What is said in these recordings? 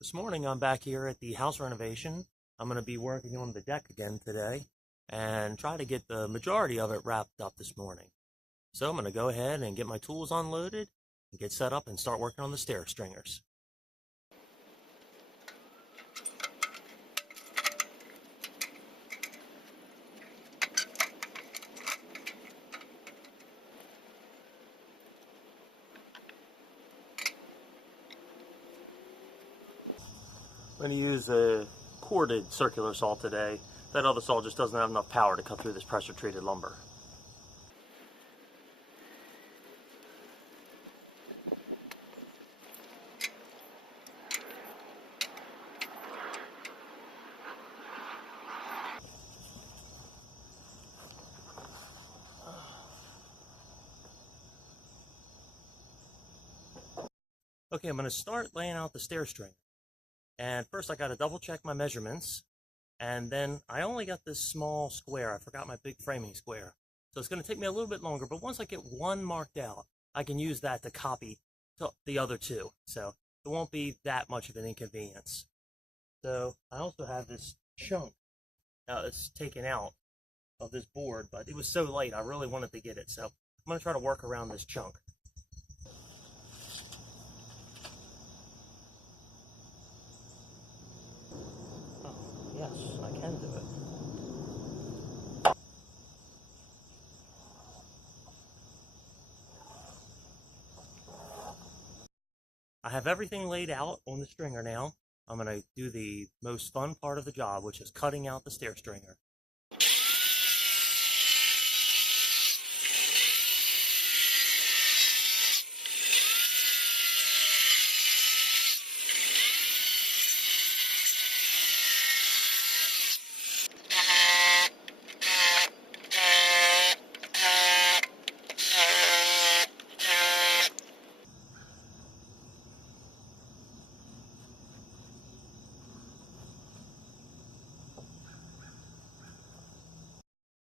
This morning I'm back here at the house renovation. I'm going to be working on the deck again today and try to get the majority of it wrapped up this morning. So I'm going to go ahead and get my tools unloaded and get set up and start working on the stair stringers. I'm going to use a corded circular saw today. That other saw just doesn't have enough power to cut through this pressure treated lumber. Okay, I'm going to start laying out the stair string. And first I got to double check my measurements. And then I only got this small square. I forgot my big framing square. So it's going to take me a little bit longer, but once I get one marked out, I can use that to copy the other two. So it won't be that much of an inconvenience. So I also have this chunk that's taken out of this board, but it was so light I really wanted to get it. So I'm going to try to work around this chunk. Yes, I can do it. I have everything laid out on the stringer now. I'm going to do the most fun part of the job, which is cutting out the stair stringer.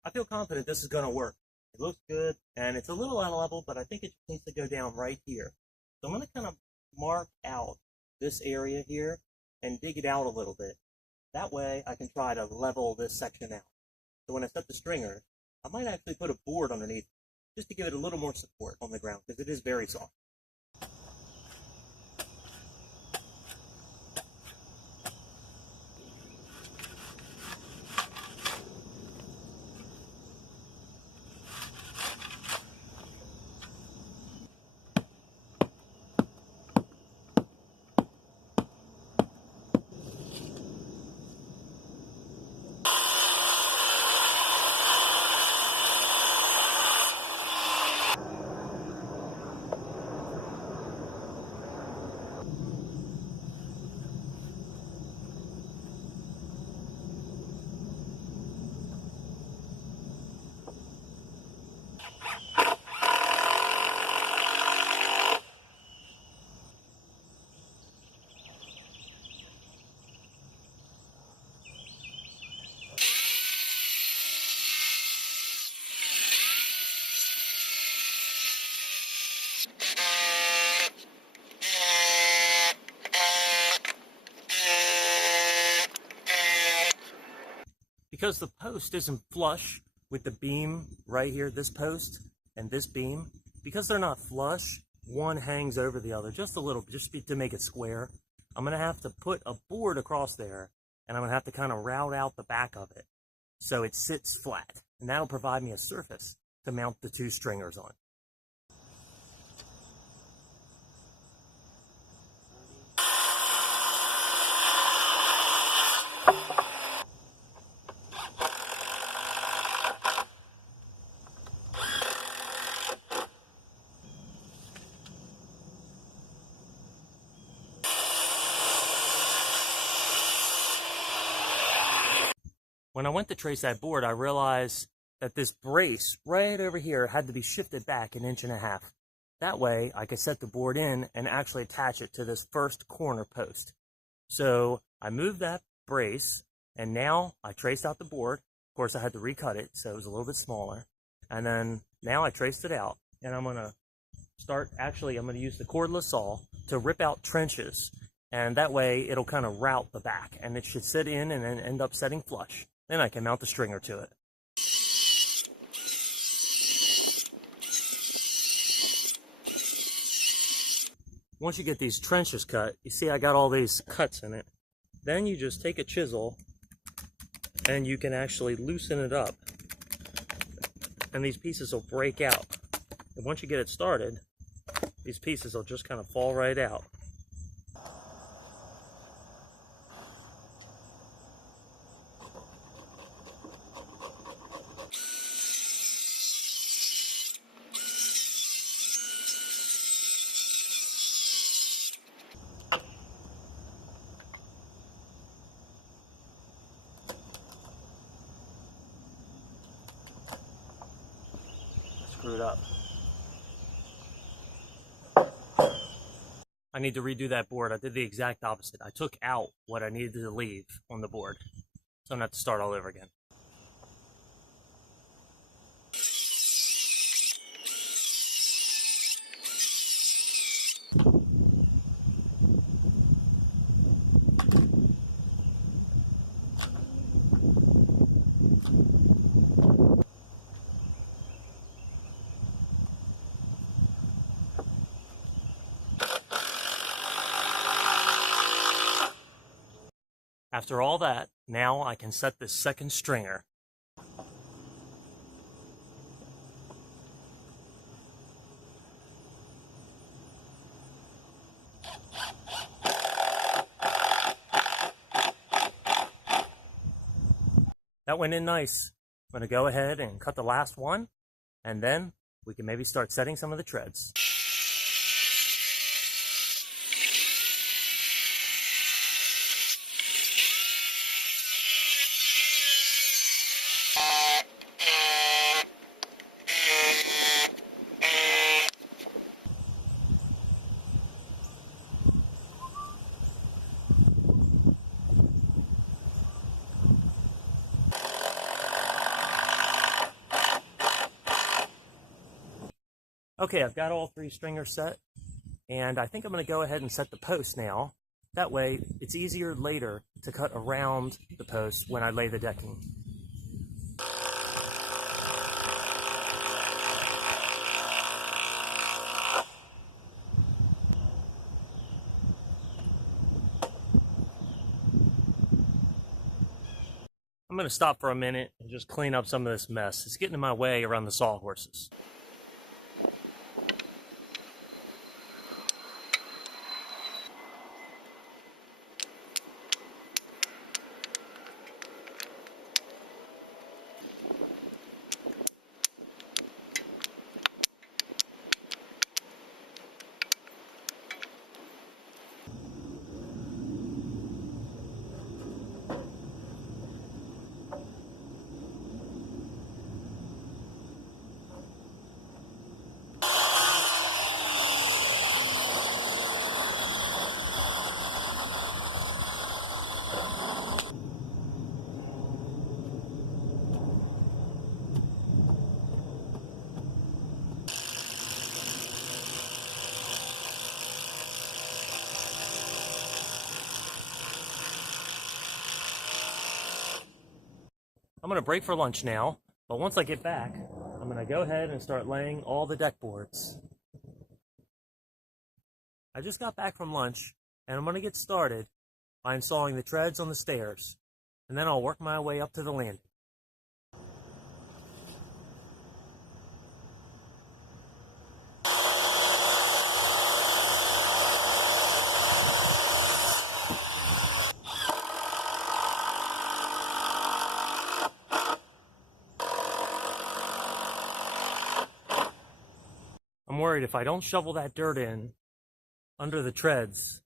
I feel confident this is going to work. It looks good, and it's a little out of level, but I think it needs to go down right here. So I'm going to kind of mark out this area here and dig it out a little bit. That way I can try to level this section out. So when I set the stringer, I might actually put a board underneath just to give it a little more support on the ground because it is very soft. Because the post isn't flush with the beam right here, this post and this beam, because they're not flush, one hangs over the other just a little, just to make it square. I'm going to have to put a board across there, and I'm going to have to kind of route out the back of it so it sits flat. And that'll provide me a surface to mount the two stringers on. When I went to trace that board, I realized that this brace right over here had to be shifted back 1.5 inches. That way, I could set the board in and actually attach it to this first corner post. So I moved that brace, and now I traced out the board. Of course, I had to recut it, so it was a little bit smaller. And then now I traced it out, and I'm going to use the cordless saw to rip out trenches and that way it'll kind of route the back, and it should sit in and then end up setting flush. Then I can mount the stringer to it. Once you get these trenches cut, you see I got all these cuts in it. Then you just take a chisel and you can actually loosen it up, and these pieces will break out. And once you get it started, these pieces will just kind of fall right out. Screwed up. I need to redo that board. I did the exact opposite. I took out what I needed to leave on the board. So I'm going to have to start all over again. After all that, now I can set this second stringer. That went in nice. I'm going to go ahead and cut the last one, and then we can maybe start setting some of the treads. Okay, I've got all three stringers set, and I think I'm going to go ahead and set the post now. That way, it's easier later to cut around the post when I lay the decking. I'm going to stop for a minute and just clean up some of this mess. It's getting in my way around the sawhorses. I'm going to break for lunch now, but once I get back, I'm going to go ahead and start laying all the deck boards. I just got back from lunch, and I'm going to get started by installing the treads on the stairs, and then I'll work my way up to the landing. I'm worried if I don't shovel that dirt in under the treads,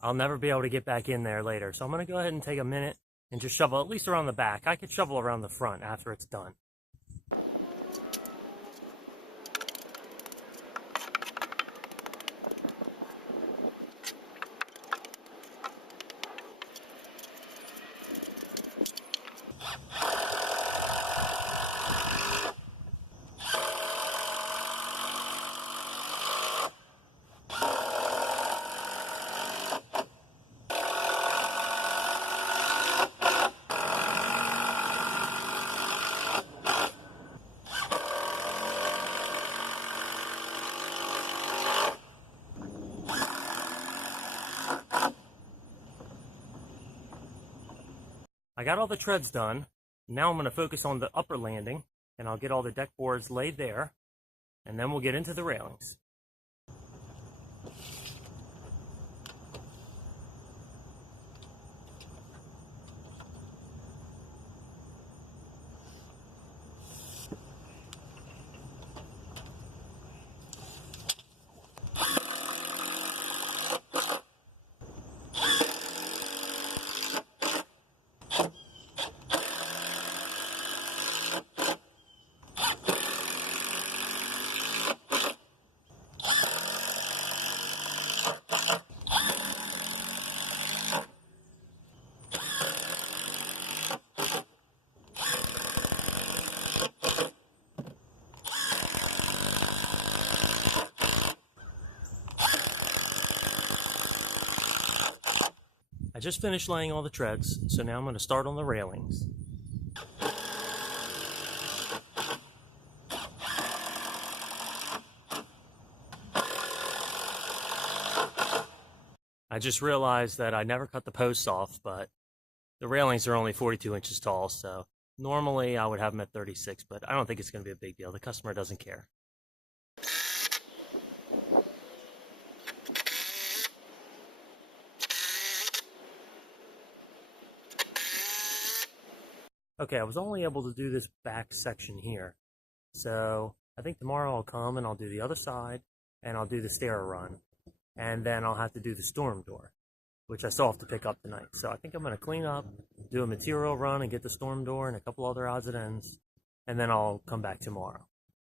I'll never be able to get back in there later. So I'm going to go ahead and take a minute and just shovel at least around the back. I could shovel around the front after it's done. I got all the treads done. Now I'm going to focus on the upper landing, and I'll get all the deck boards laid there, and then we'll get into the railings. I just finished laying all the treads, so now I'm going to start on the railings. I just realized that I never cut the posts off, but the railings are only 42 inches tall, so normally I would have them at 36, but I don't think it's going to be a big deal. The customer doesn't care. Okay, I was only able to do this back section here, so I think tomorrow I'll come and I'll do the other side, and I'll do the stair run, and then I'll have to do the storm door, which I still have to pick up tonight. So I think I'm going to clean up, do a material run, and get the storm door and a couple other odds and ends, and then I'll come back tomorrow.